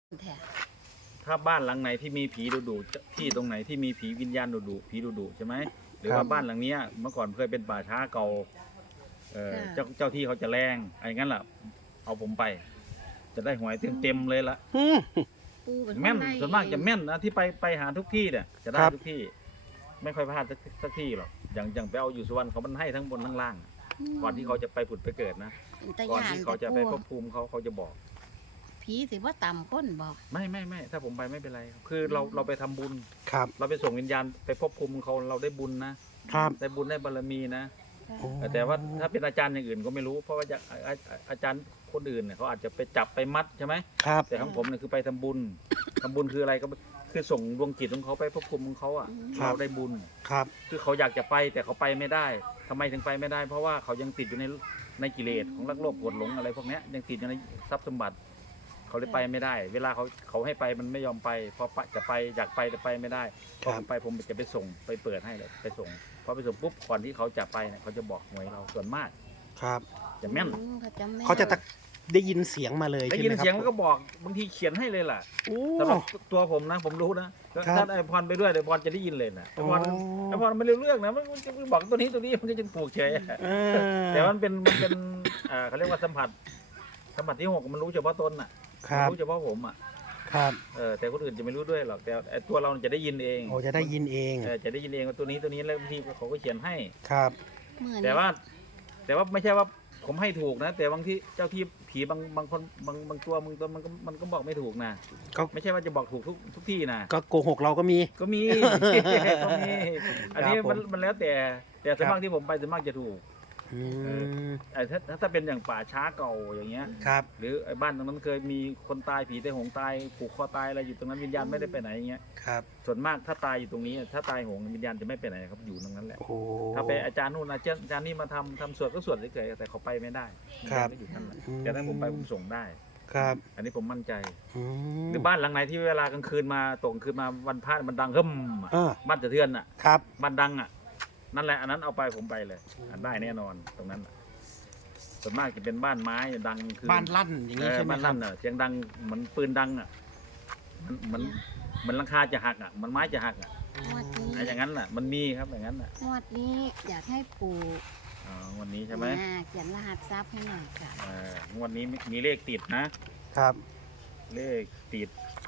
แท้ถ้าบ้านหลังไหนที่มีผีดุๆที่ตรงไหนที่มีผีวิญญาณดุๆผีดุๆใช่ไหมหรือว่าบ้านหลังเนี้ยเมื่อก่อนเคยเป็นป่าช้าเก่าเจ้าที่เขาจะแรงอะไรงั้นล่ะเอาผมไป จะได้หวยเต็มเลยละปูเป็นแม่นคส่วนมากจะแม่นนะที่ไปหาทุกที่เนี่ยจะได้ครับทุกที่ ไม่ค่อยพลาดสักที่หรอกอย่างไปเอาอยู่สุวรรณเขามันให้ทั้งบนทั้งล่าง ก่อนที่เขาจะไปผุดไปเกิดนะเป็นตาก่อนยานที่เขาจะไปแต่ภปูพภูมิเขาจะบอกผีสิว่าต่ำก้นบอกไม่ถ้าผมไปไม่เป็นไรครับคือเราไปทำบุญครับเราไปส่งวิญญาณไปภพภูมิเขาเราได้บุญนะครับ ได้บุญได้บารมีนะโอ้แต่ว่าถ้าเป็นอาจารย์อย่างอื่นก็ไม่รู้ เพราะว่าอาจารย์คนอื่นเนี่ยเขาอาจจะไปจับไปมัดใช่ไหมครับแต่ของผมเนี่ยคือไปทำบุญทำบุญคืออะไรก็คือส่งดวงจิตของเขาไปภพภูมิของเขาอ่ะเราได้บุญครับคือเขาอยากจะไปแต่เขาไปไม่ได้ทำไมถึงไปไม่ได้ เพราะว่าเขายังติดอยู่ในกิเลสของรักโลภโกรธหลงอะไรพวกเนี้ยยังติดอยู่ในทรัพย์สมบัติเขาเลยไปไม่ได้ เวลาเขาให้ไปมันไม่ยอมไปพอจะไปอยากไปแต่ไปไม่ได้พอผมไปผมจะไปส่งไปเปิดให้เลยไปส่งพอไปส่งปุ๊บก่อนที่เขาจะไปเนี่ยเขาจะบอกหวยเราส่วนมากครับจะแม่นเขาจะแม่นเขาจะได้ยินเสียงมาเลยได้ใช่ยิไหมนครับเสียงแล้วก็บอกบางทีเขียนให้เลยล่ะโอ้สำหรับตัวผมนะผมรู้นะแล้วครับถ้าไอพรไปด้วยไอพรจะได้ยินเลยนะไอพรอ๋อไอพรไม่รู้เรื่องนะมันจะบอกตัวนี้มันก็จะผูกเฉยเออแต่มันเป็นเขาเรียกว่าสัมผัสที่หกมันรู้เฉพาะตนอ่ะครัมันบรู้เฉพาะผมอ่ะครับแต่คนอื่นจะไม่รู้ด้วยหรอกแต่ไอตัวเราจะได้ยินเองโอ้จะได้ยินเองจะได้ยินเองว่าตัวนี้แล้วบางทีเขาก็เขียนให้ครับเหมือนแต่ว่าไม่ใช่ว่าผมให้ถูกนะ แต่บางที่เจ้าที่ผีบางคนบางตัวมันก็บอกไม่ถูกนะก็ ไม่ไม่ใช่ว่าจะบอกถูกทุกที่นะก็โกหกเราก็มีก็มี ก็มีอันนี้ครับผมมันแล้วแต่ส่วนมากที่ผมไปส่วนมากจะถูกอืมถ้าเป็นอย่างป่าช้าเก่าอย่างเงี้ยครับหรือไอ้บ้านตรงนั้นเคยมีคนตายผีไต้หงตายผูกคอตายอะไรอยู่ตรงนั้นวิญญาณไม่ได้ไปไหนอย่างเงี้ยครับส่วนมากถ้าตายอยู่ตรงนี้ถ้าตายโหงวิญญาณจะไม่ไปไหนครับอยู่ตรงนั้นแหละโอ้โหถ้าไปอาจารย์นู่นอาจารย์นี่มาทำสวดก็สวดเฉยๆแต่เขาไปไม่ได้ครับวิญญาณก็อยู่นั่นแหละอืมแต่ถ้าผมไปผมส่งได้ครับอันนี้ผมมั่นใจอืมหรือบ้านหลังไหนที่เวลากลางคืนมาตกกลางคืนมาวันพระมันดังฮึ่มอะเออบ้านสะเทือนอ่ะครับบ้านดังอ่ะนั่นแหละอันนั้นเอาไปผมไปเลยได้แน่นอนตรงนั้นน่ะส่วนมากจะเป็นบ้านไม้ดังคือบ้านลั่นอย่างนี้ใช่ไหมบ้านครัลั่บนอ่ะเสียงดังเหมือนปืนดังอ่ะมันหลังคาจะหักอ่ะมันไม้จะหักอ่ะงวดนี้ไอ้อย่างนั้นน่ะมันมีครับอย่างนั้นน่ะงวดนี้อยากให้ปู่วันนี้ใช่ไหมเขียนรหัสทรัพย์ให้หน่อยค่ะงวดนี้มีเลขติดนะครับ เลขติด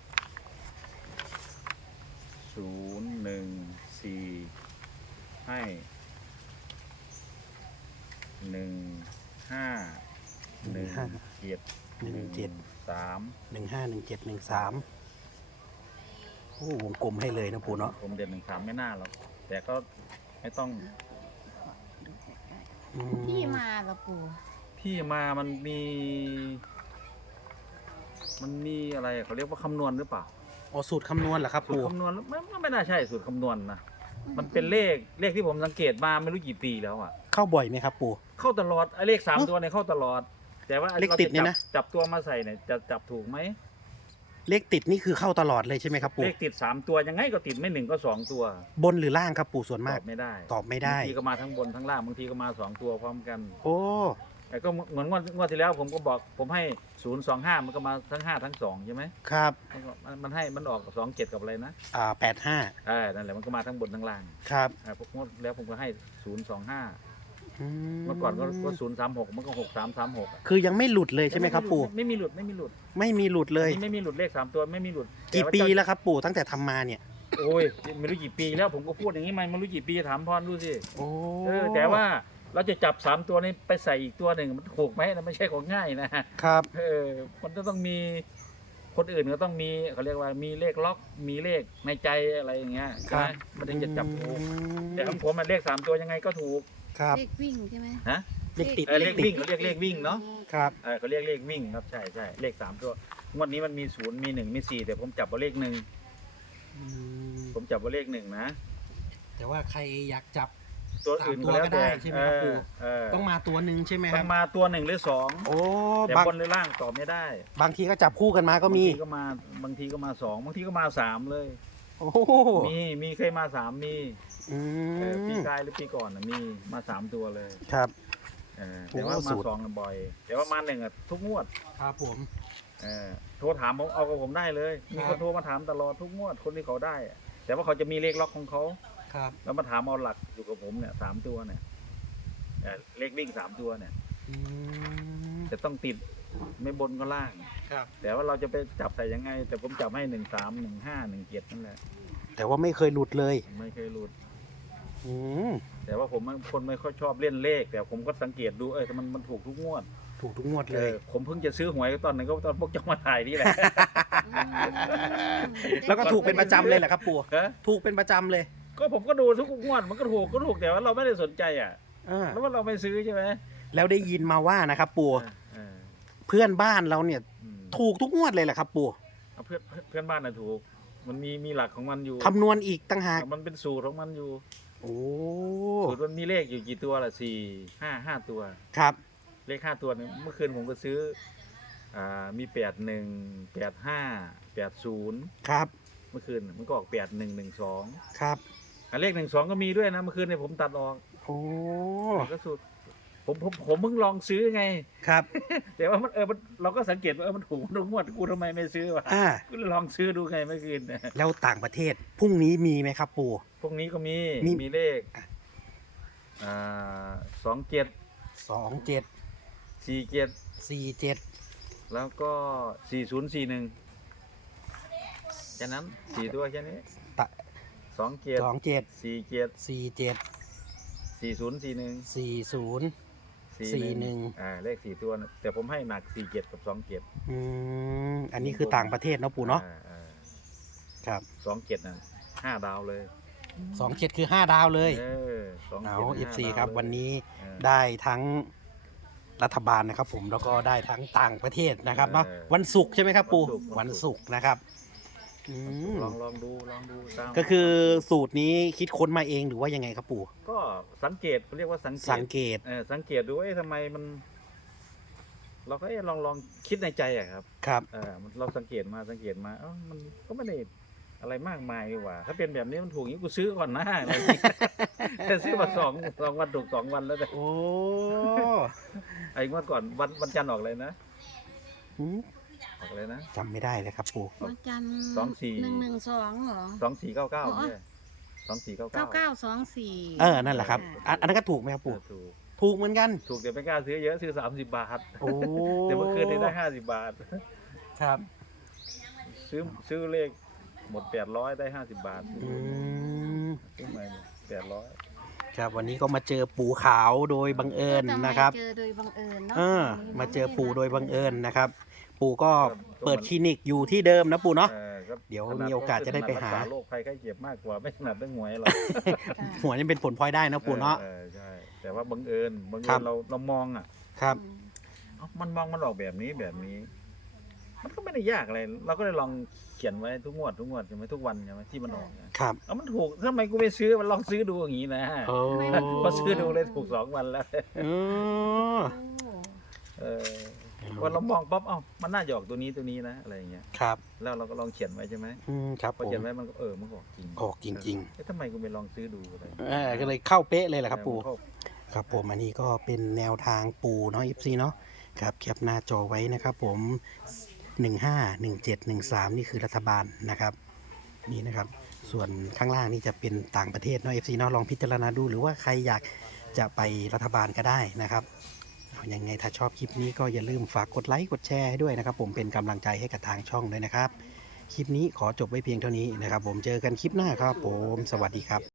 014ให้15173 151713โอ้วงกลมให้เลยนะปู่เนาะผมเด่น13ไม่น่าหรอกแต่ก็ไม่ต้องอืมที่มาละปู่ที่มามันมีอะไรเขาเรียกว่าคำนวณหรือเปล่าอ๋อสูตรคำนวณเหรอครับสูตปู่รคำนวณไม่น่าใช่สูตรคำนวณนะมันเป็นเลขที่ผมสังเกตมาไม่รู้กี่ปีแล้วอ่ะเข้าบ่อยไหมครับปู่เข้าตลอดไอ้เลข3ตัวเนี่ยเข้าตลอด แต่ว่าเลขติดเนี่ยนะจับตัวมาใส่เนี่ยจะจับถูกไหมเลขติดนี่คือเข้าตลอดเลยใช่ไหมครับปู่เลขติด3ตัวยังไงก็ติดไม่1ก็2ตัวบนหรือล่างครับปู่ส่วนตมาอก บไม่ได้ตอบไม่ได้บางทีก็มาทั้งบนทั้งล่างบางทีก็มา2ตัวพร้อมกันโอ้แต่ก็เหมือนงวดที่แล้วผมก็บอกผมให้025มันก็มาทั้ง5ทั้ง2ใช่ไหมครับมันออก27กับอะไรนะ 85 นั่นแหละมันก็มาทั้งบนทั้งล่างครับพวกงวดแล้วผมก็ให้025 อืเมื่อก่อนก็036มันก็6336อะคือยังไม่หลุดเลยใช่ไหมครับปู่ไม่มีหลุดไม่มีหลุดเลยไม่มีหลุดเลข3ตัวไม่มีหลุดกี่ต่าปีเจ้าแล้วครับปู่ตั้งแต่ทำมาเนี่ยโอ้ยไม่รู้กี่ปีแล้วผมก็พูดอย่างนี้มาไม่รู้กี่ปีถามพรดูสิโอ้แต่ว่าเราจะจับ3ตัวนี้ไปใส่อีกตัวหนึ่งมันถูกไหมนะไม่ใช่ของง่ายนะครับ มันจะต้องมีคนอื่นก็ต้องมีเขาเรียกว่ามีเลขล็อกมีเลขในใจอะไรอย่างเงี้ยใช่ไหมมันถึงจะจับถูกแต่ของผมมันเลข3ตัวยังไงก็ถูกครับเลขวิ่งใช่ไหมฮะเลขติดเลขวิ่งเขาเรียกเลขวิ่งเนาะครับเขาเรียกเลขวิ่งครับใช่เลข3ตัวงวดนี้มันมี0มี1มี4แต่ผมจับเอาเลข1ผมจับเอาเลข1นะแต่ว่าใครอยากจับตัวอื่น 3ตัวก็ได้ใช่ไหมครับปู่ต้ต้ออง งมาตัวหนึ่งใช่ไหมคต้รัอบ งมาตัว1หรือ2 โอ้แต่บางบนหรือล่างตอบไม่ได้บางทีก็จับคู่กันมาก็มีบางทีก็มา2บางทีก็มา3เลยโอ้โหมีเคยมา3มีอืปีมกายหรือปีก่อนน่ะมีมา3ตัวเลยครับแต่ว่าโอ้มาสูตร 2น่ะบ่อย แต่ว่ามา1อ่ะทุกงวดครับผมเออโทรถามผมเอากับผมได้เลยมีคนโทรมาถามตลอดทุกงวดคนที่เขาได้อะแต่ว่าเขาจะมีเลขล็อกของเขาครับแล้วมาถามเอาหลักอยู่กับผมเนี่ย3 ตัวเนี่ยเลขวิ่ง3 ตัวเนี่ยอืมจะต้องติดไม่บนก็ล่างครับแต่ว่าเราจะไปจับใส่ยังไง แต่ผมจับให้13 15 17นั่นแหละแต่ว่าไม่เคยหลุดเลยไม่เคยหลุดอืมแต่ว่าผมเป็นคนไม่ค่อยชอบเล่นเลข แต่ผมก็สังเกตดูแต่มันถูกทุกงวดถูกทุกงวดเลยผมเพิ่งจะซื้อหวยตอนไหนก็ตอนพวกเจ้ามาถ่ายนี่แหละแล้วก็ถูกเป็นประจำเลยแหละครับปู่ฮะถูกเป็นประจำเลยก็ผมก็ดูทุกงวดมันก็ถูกแต่ว่าเราไม่ได้สนใจอ่ะอ่าแล้วว่าเราไม่ซื้อใช่ไหมแล้วได้ยินมาว่านะครับ ปู่เออเพื่อนบ้านเราเนี่ยอืมถูกทุกงวดเลยแหละครับ ปู่เอาเพื่อนบ้านน่ะถูก มันมีหลักของมันอยู่คำนวณอีกต่างหากมันเป็นสูตรของมันอยู่โอ้สูตรมันมีเลขอยู่กี่ตัวล่ะ5 ตัวครับเลข5 ตัวเนี่ยเมื่อคืนผมก็ซื้อมี81 85 80 ครับเมื่อคืนมันก็ออก8112 ครับเลข12ก็มีด้วยนะเมื่อคืนเนี่ยผมตัดออกโอ้ก็สูตรผมเพิ่งลองซื้อไงครับแต่ว่ามันเราก็สังเกตว่ามันถูกทุกงวดกูทำไมไม่ซื้อวะอ่ากูเลยลองซื้อดูไงเมื่อคืนแล้วต่างประเทศพรุ่งนี้มีไหมครับ ปู่พวกนี้ก็มีมีเลข27 27 47 47 แล้วก็4041แค่นั้น4 ตัวแค่นี้ตะ 27 27 47 47 4041 40 41 เลข4 ตัวนะแต่ผมให้หนัก47 กับ 27 อืมอันนี้คือต่างประเทศเนาะปู่เนาะครับ 27น่ะ5 ดาวเลย 27 คือ 5 ดาวเลย 27 เอา 5 FC ดาวครับเลยวันนี้เออได้ทั้งรัฐบาลนะครับผมแล้วก็ได้ทั้งต่างประเทศนะครับเนาะเออวันศุกร์ใช่ไหมครับปู่วัวันนศุศุกกร์ร์นะครับอืมลองดูตามก็คือสูตรนี้คิดค้นมาเองหรือว่ายังไงครับปู่ก็สังเกตเขาเรียกว่าสังเกตสังเกตสังเกตดูทำไมมัน เราก็ลองคิดในใจอะครับครับเราสังเกตมามันก็ไม่ได้อะไรมากมายดีกว่า ถ้าเป็นแบบนี้มันถูกอย่างนี้กูซื้อก่อนนะอะไรอย่างเงี้ย แต่ซื้อมาสองวันถูก2 วันแล้วแต่โอ้ไอ้งวดก่อนวันจันทร์ออกเลยนะหืมออกเลยนะจำไม่ได้เลยครับปู่วันจันทร์ 24 112เหรอ 2499เนี่ย2499 9924 นั่นแหละครับอันนั้นก็ถูกไหมครับปู่ถูกถูกเหมือนกันถูกแต่ไม่กล้าซื้อเยอะซื้อ30 บาทโอ้แต่เมื่อคืนนี้ได้50 บาทครับซื้อเลขหมด800ได้50 บาทอืมซื้อใหม่800 ครับวันนี้ก็มาเจอปู่ขาวโดยบังเอิญนะครับเจอโดยบังเอิญเนาะมาเจอปู่โดยบังเอิญนะครับ ปู่ก็เปิดคลินิกอยู่ที่เดิมนะปู่เนาะครับเดี๋ยวมีโอกาสจะได้ไปหารักษโรคภัยไข้เจ็บมากกว่าไม่ถนัดเรื่องหวยหรอกหัวนี่เป็นผลพลอยได้นะปู่เนาะใช่แต่ว่าบังเอิญครับเรามองครับมันมองมันออกแบบนี้ มันก็ไม่ได้ยากอะไรเราก็เลยลองเขียนไว้ทุกงวดใช่ไหมทุกวันใช่ไหมที่มันออกนะครับ มันถูกทำไมกูไม่ซื้อมันลองซื้อดูอย่างนี้นะโอ้พอซื้อดูเลยถูก2 วันแล้วเออพอเรามองปั๊บมันน่าจะออกตัวนี้นะอะไรอย่างเงี้ยครับแล้วเราก็ลองเขียนไว้ใช่ไหมครับพอผมเขียนไว้มันก็มันก็ออกจริงออกจริงทำไมกูไม่ลองซื้อดูอะไรก็เลยเข้าเป๊ะเลยแหละครับปู่มันเข้าครับผมอันนี้ก็เป็นแนวทางปู่เนาะ FC เนาะครับแคปหน้าจอไว้นะครับผม15 17 13นี่คือรัฐบาลนะครับนี่นะครับส่วนข้างล่างนี่จะเป็นต่างประเทศเนาะ FC เนาะลองพิจารณาดูหรือว่าใครอยากจะไปรัฐบาลก็ได้นะครับยังไงถ้าชอบคลิปนี้ก็อย่าลืมฝากกดไลค์กดแชร์ให้ด้วยนะครับผมเป็นกำลังใจให้กับทางช่องด้วยนะครับคลิปนี้ขอจบไว้เพียงเท่านี้นะครับผมเจอกันคลิปหน้าครับผมสวัสดีครับ